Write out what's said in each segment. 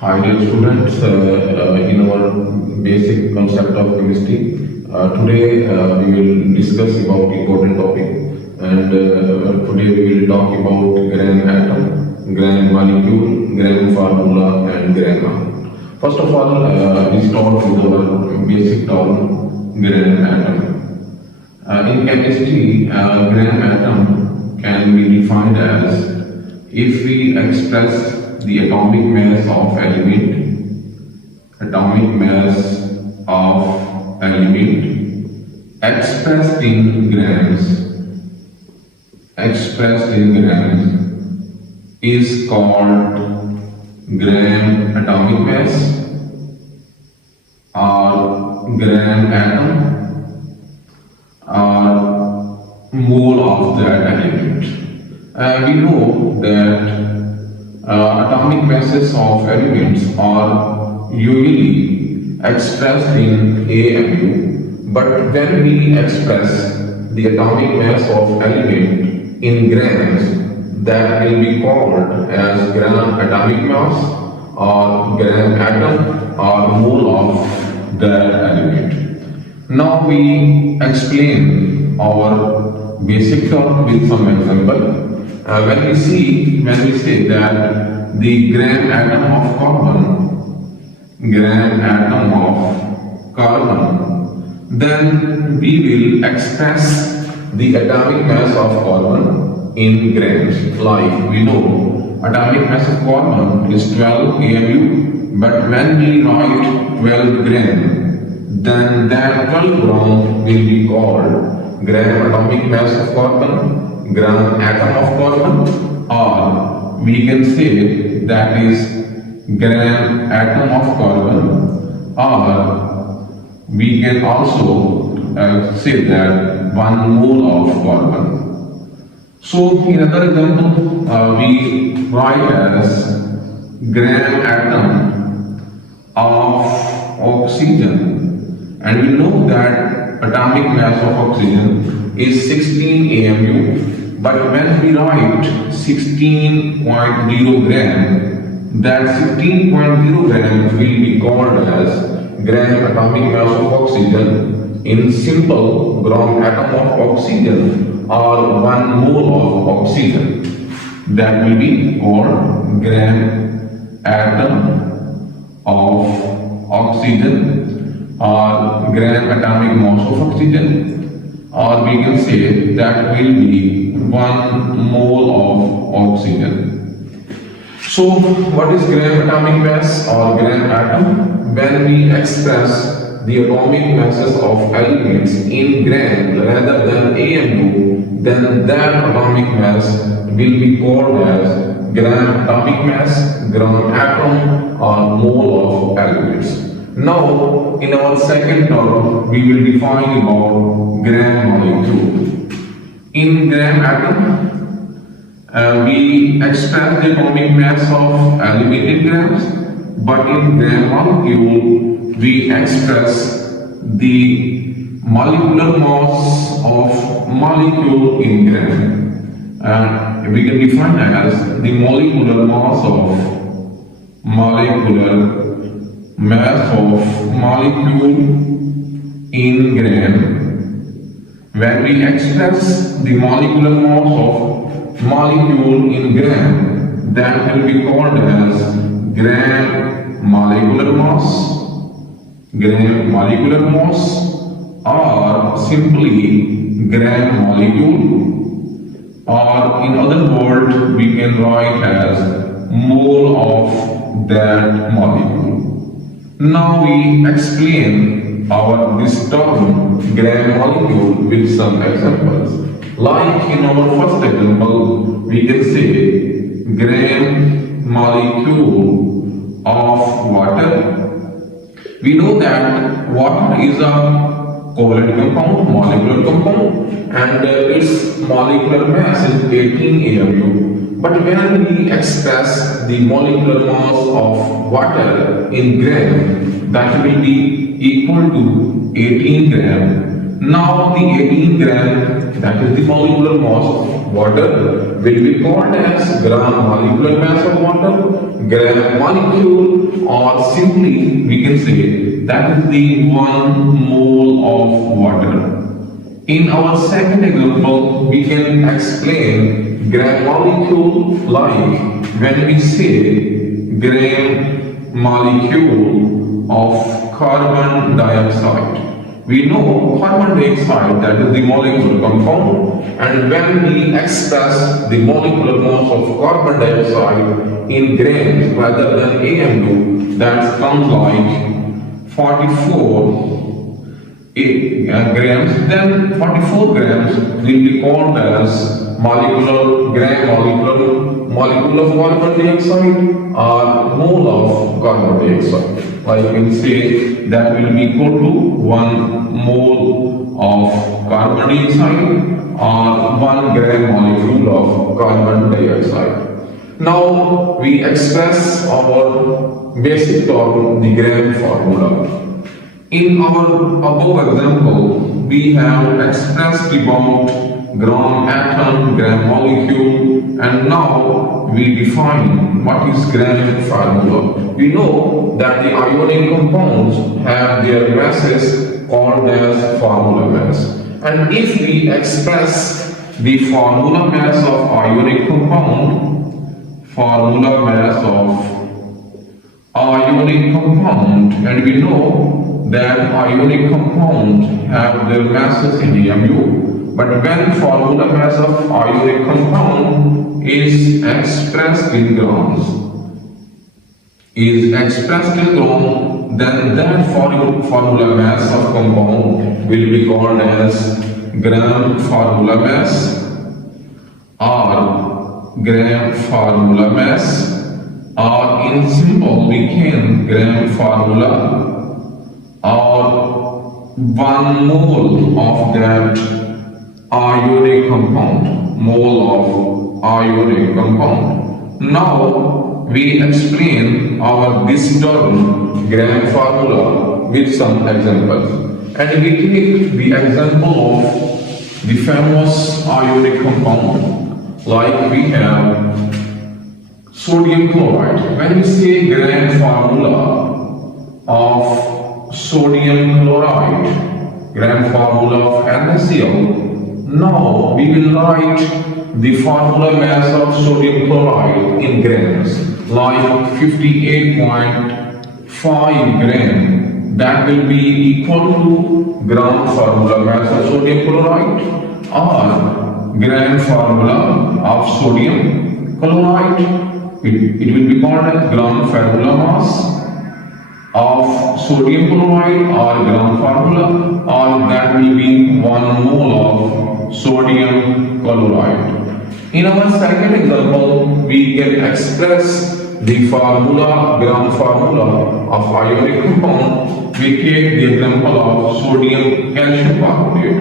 Hi dear students, in our basic concept of chemistry, today we will discuss about important topic and today we will talk about gram atom, gram molecule, gram formula and gram model. First of all, we start with our basic term gram atom. In chemistry, gram atom can be defined as if we express the atomic mass of element expressed in grams is called gram atomic mass or gram atom or mole of that element. We know that atomic masses of elements are usually expressed in AMU, but when we express the atomic mass of element in grams, that will be called as gram atomic mass or gram atom or mole of that element. Now we explain our basic term with some example. When we say that the gram atom of carbon, then we will express the atomic mass of carbon in grams. Like we know, atomic mass of carbon is 12 AMU, but when we write 12 gram, then that 12 gram will be called gram atomic mass of carbon, gram atom of carbon, or we can say that is gram atom of carbon, or we can also say that 1 mole of carbon. So in another example, we write as gram atom of oxygen, and we know that atomic mass of oxygen is 16 AMU. But when we write 16.0 gram, that 16.0 gram will be called as gram atomic mass of oxygen in simple gram atom of oxygen or 1 mole of oxygen. That will be called gram atom of oxygen or gram atomic mass of oxygen, or we can say that will be 1 mole of oxygen. So what is gram atomic mass or gram atom? When we express the atomic masses of elements in gram rather than AMU, then that atomic mass will be called as gram atomic mass, gram atom or mole of elements. Now in our second term we will define about gram molecule. In gram atom, we express the atomic mass of element in grams, but in gram molecule, we express the molecular mass of molecule in gram. And we can define as the molecular mass of molecule in gram. When we express the molecular mass of molecule in gram, that will be called as gram molecular mass, or simply gram molecule, or in other words we can write as mole of that molecule. Now we explain this term gram molecule with some examples. Like in our first example, we can say gram molecule of water. We know that water is a covalent compound, molecular compound, and its molecular mass is 18 AMU. But when we express the molecular mass of water in gram, that will be equal to 18 gram. Now the 18 gram, that is the molecular mass water will be called as gram molecular mass of water, gram molecule, or simply we can say that is the 1 mole of water. In our second example, we can explain gram molecule like when we say gram molecule of carbon dioxide. We know carbon dioxide, that is the molecular compound, and when we express the molecular mass of carbon dioxide in grams rather than AMU, that comes like 44 grams, then 44 grams will be called as molecule of carbon dioxide or mole of carbon dioxide. Like we can say that will be equal to 1 mole of carbon dioxide or 1 gram molecule of carbon dioxide. Now we express our basic term, the gram formula. In our above example, we have expressed about gram atom, gram molecule, and now we define what is gram formula. We know that the ionic compounds have their masses called as formula mass. And if we express the formula mass of ionic compound, and we know that ionic compounds have their masses in AMU, but when formula mass of ionic compound is expressed in grams, then that formula mass of compound will be called as gram formula mass or gram formula mass, or in simple we can gram formula or 1 mole of that ionic compound, Now we explain this term gram formula with some examples, and we take the example of the famous ionic compound like we have sodium chloride. When we say gram formula of sodium chloride, gram formula of NaCl, now we will write the formula mass of sodium chloride in grams, like 58.5 gram. That will be equal to gram formula mass of sodium chloride or gram formula of sodium chloride. It will be called as gram formula mass of sodium chloride or gram formula, or that will be 1 mole of sodium chloride. In our second example, we can express the gram formula of ionic compound. We take the example of sodium calcium carbonate.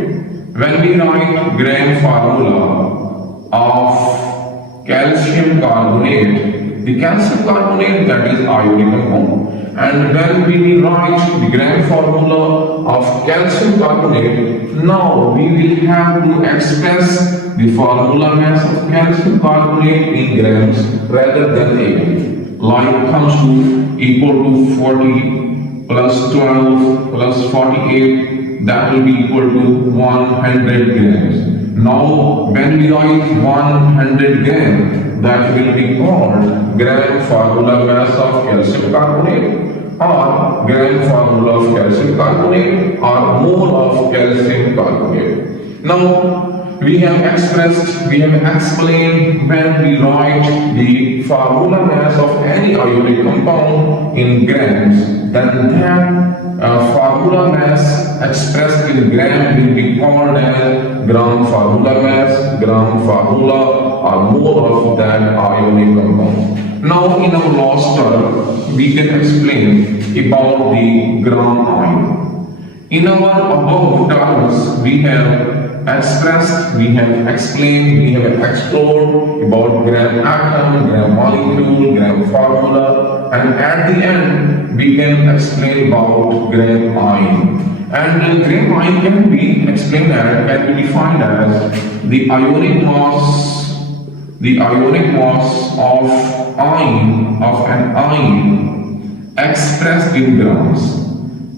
When we write gram formula of calcium carbonate, the calcium carbonate, that is ionic compound, and when we write the gram formula of calcium carbonate, now we will have to express the formula mass of calcium carbonate in grams rather than AMU, like comes to equal to 40 plus 12 plus 48, that will be equal to 100 grams. Now when we write 100 grams, that will be called gram formula mass of calcium carbonate or gram formula of calcium carbonate or mole of calcium carbonate. Now we have explained when we write the formula mass of any ionic compound in grams, then that formula mass expressed in gram will be called as gram formula mass, gram formula or mole of that ionic compound. Now in our last term, we can explain about the gram ion. In our above terms, we have expressed, we have explained, we have explored about gram atom, gram molecule, gram formula, and at the end we can explain about gram ion. And gram ion can be explained as, can be defined as the ionic mass of an ion expressed in grams.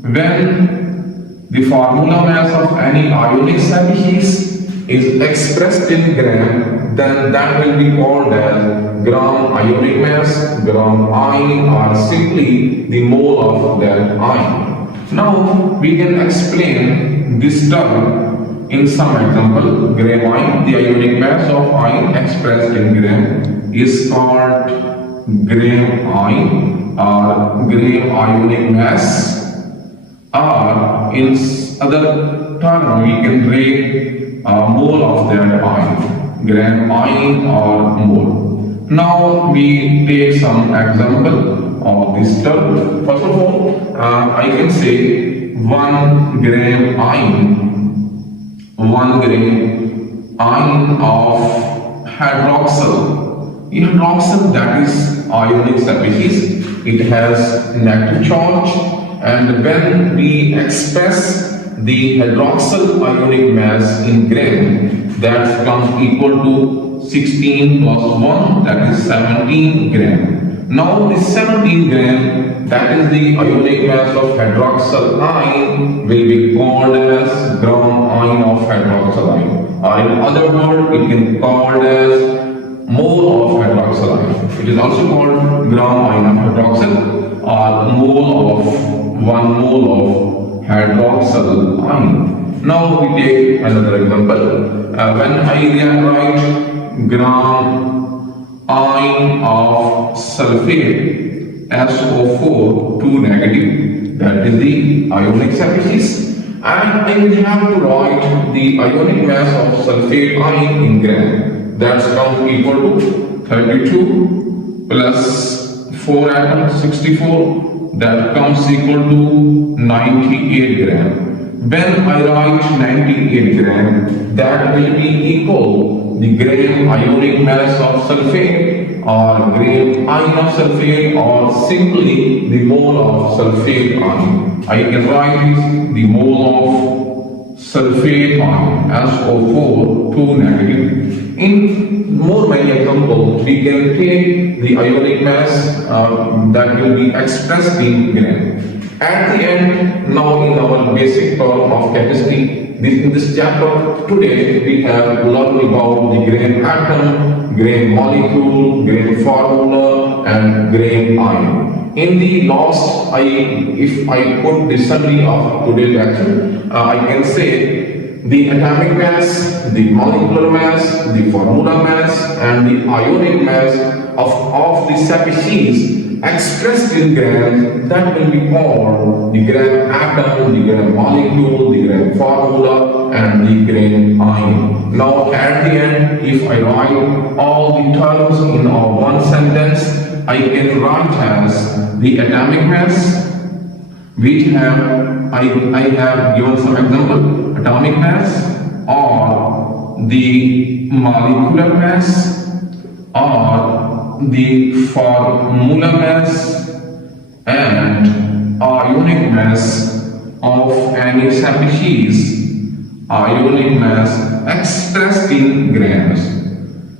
When the formula mass of any ionic species is expressed in gram, then that will be called as gram ionic mass, gram ion, or simply the mole of that ion. Now we can explain this term in some example. Gram ion, the ionic mass of ion expressed in gram is called gram ion or gram ionic mass, or in other term we can write mole of that ion, gram ion or mole. Now we take some example of this term. First of all, I can say 1 gram ion of hydroxyl. Hydroxyl, that is ionic species. It has negative charge, and when we express the hydroxyl ionic mass in gram, that comes equal to 16 plus 1, that is 17 gram. Now this 17 gram, that is the ionic mass of hydroxyl ion, will be called as gram ion of hydroxyl ion, or in other words it can be called as mole of hydroxyl ion. It is also called gram ion of hydroxyl or mole of 1 mole of hydroxyl ion. Now we take another example. When I write gram ion of sulfate SO4 2 negative, that is the ionic species, and I will have to write the ionic mass of sulfate ion in gram. That comes equal to 32 plus 4 atoms, 64. That comes equal to 98 gram. When I write 98 gram, that will be equal the gram ionic mass of sulfate or gram ion of sulfate or simply the mole of sulfate ion. I can write this the mole of sulfate ion SO4 2 negative. In more many examples, we can take the ionic mass that will be expressed in gram. At the end, now in our basic term of chemistry, in this chapter today we have learned about the gram atom, gram molecule, gram formula, and gram ion. In the last, if I put the summary of today's lecture, I can say the atomic mass, the molecular mass, the formula mass, and the ionic mass of the species expressed in grams, that will be called the gram atom, the gram molecule, the gram formula, and the gram ion. Now at the end, if I write all the terms in one sentence, I can write as the atomic mass, which I have given some example. Atomic mass or the molecular mass or the formula mass and ionic mass of any species, ionic mass expressed in grams.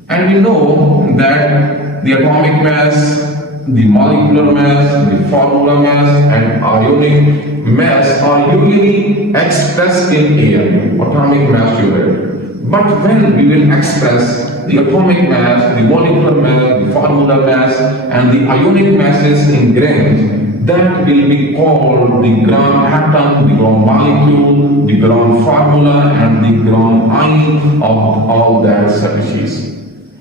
And we know that the atomic mass, the molecular mass, the formula mass, and ionic mass are usually expressed in air, atomic mass unit. But when we will express the atomic mass, the molecular mass, the formula mass, and the ionic masses in grams, that will be called the gram atom, the gram molecule, the gram formula, and the gram ion of all that species.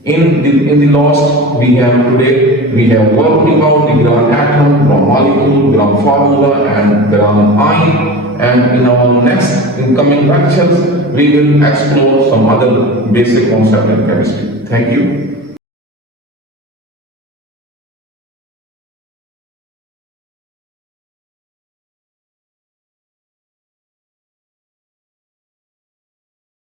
In the last we have learned about the gram atom, gram molecule, gram formula, and gram ion. And in our next incoming lectures, we will explore some other basic concepts in chemistry. Thank you.